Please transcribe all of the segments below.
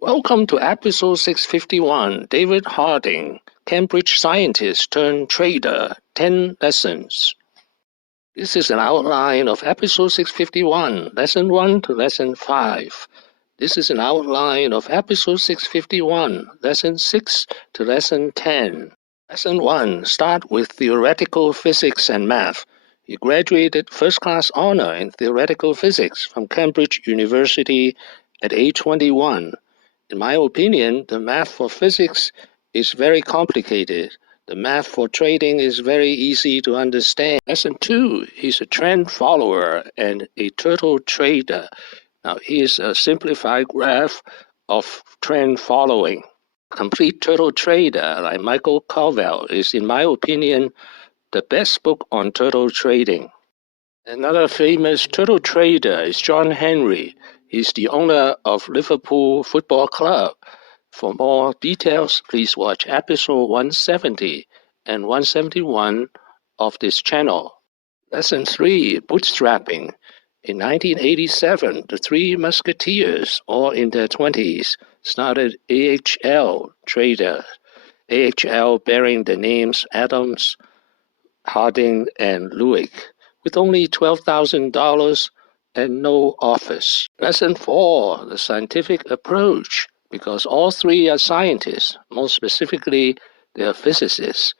Welcome to episode 651, David Harding, Cambridge Scientist turned Trader, 10 Lessons. This is an outline of episode 651, lesson 1 to lesson 5. This is an outline of episode 651, lesson 6 to lesson 10. Lesson 1, start with theoretical physics and math. He graduated first-class honor in theoretical physics from Cambridge University at age 21. In my opinion, the math for physics is very complicated. The math for trading is very easy to understand. Lesson 2, he's a trend follower and a turtle trader. Now, here's a simplified graph of trend following. Complete Turtle Trader, like Michael Covell, is, in my opinion, the best book on turtle trading. Another famous turtle trader is John Henry. He's the owner of Liverpool Football Club. For more details, please watch episode 170 and 171 of this channel. Lesson 3, Bootstrapping. In 1987, the Three Musketeers, all in their 20s, started AHL Trader. AHL bearing the names Adams, Harding, and Lewick, with only $12,000 and no office. Lesson 4, the scientific approach, because all three are scientists, more specifically, they are physicists.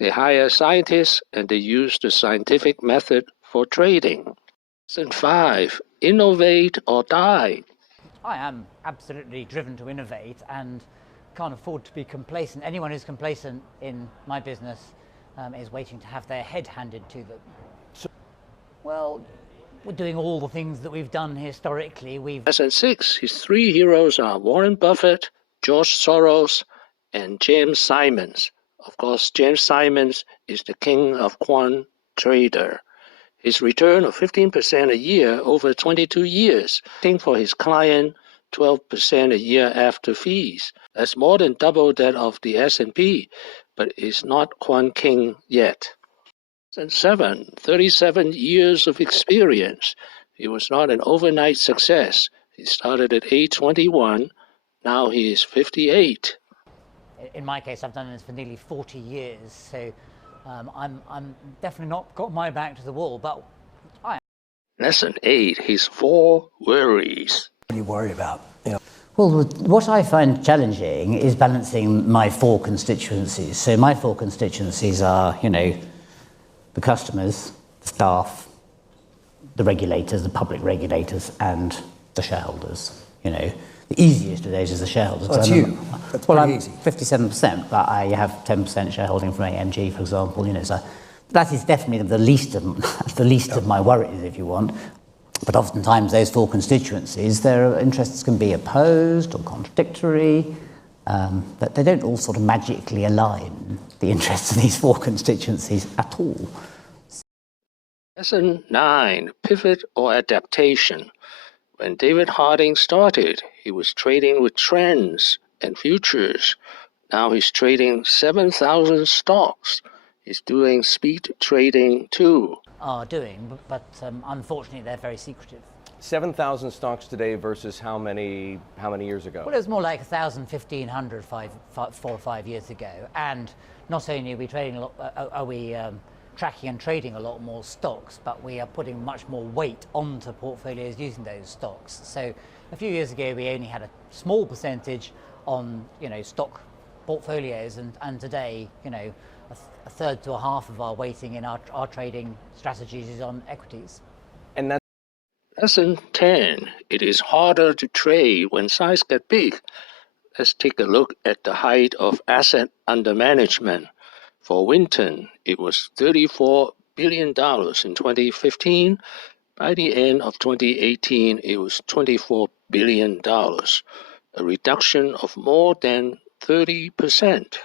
They hire scientists and they use the scientific method for trading. Lesson 5, innovate or die. I am absolutely driven to innovate and can't afford to be complacent. Anyone who's complacent in my business is waiting to have their head handed to them. Well, we're doing all the things that we've done historically. Lesson 6, his three heroes are Warren Buffett, George Soros, and James Simons. Of course, James Simons is the king of quant trader. His return of 15% a year over 22 years, paying for his client 12% a year after fees. That's more than double that of the S&P, but is not quant king yet. And 7, 37 years of experience. He was not an overnight success. He started at age 21. Now he is 58. In my case, I've done this for nearly 40 years, so I'm definitely not got my back to the wall, but I am. Lesson 8, his 4 worries. What are you worried about? Well, what I find challenging is balancing my 4 constituencies. So my 4 constituencies are, the customers, the staff, the regulators, the public regulators, and the shareholders. The easiest of those is the shareholders. That's you. That's pretty easy. 57%, but I have 10% shareholding from AMG, for example. So that is definitely the least of my worries, if you want. But oftentimes, those 4 constituencies, their interests can be opposed or contradictory. But they don't all sort of magically align, the interests of these 4 constituencies at all. Lesson 9, pivot or adaptation. When David Harding started, he was trading with trends and futures. Now he's trading 7,000 stocks. He's doing speed trading too. But unfortunately they're very secretive. 7,000 stocks today versus how many years ago? Well, it was more like 1,000, 1,500 4 or 5 years ago. And not only are we trading a lot, tracking and trading a lot more stocks, but we are putting much more weight onto portfolios using those stocks. So a few years ago, we only had a small percentage on, stock portfolios, and today, a third to a half of our weighting in our trading strategies is on equities. And that's Lesson 10, it is harder to trade when size get big. Let's take a look at the height of asset under management. For Winton, it was $34 billion in 2015. By the end of 2018, it was $24 billion, a reduction of more than 30%.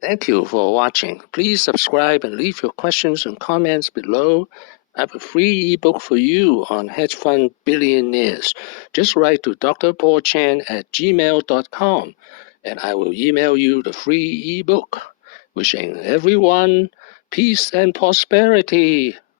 Thank you for watching. Please subscribe and leave your questions and comments below. I have a free ebook for you on hedge fund billionaires. Just write to drpaulchan@gmail.com and I will email you the free ebook. Wishing everyone peace and prosperity.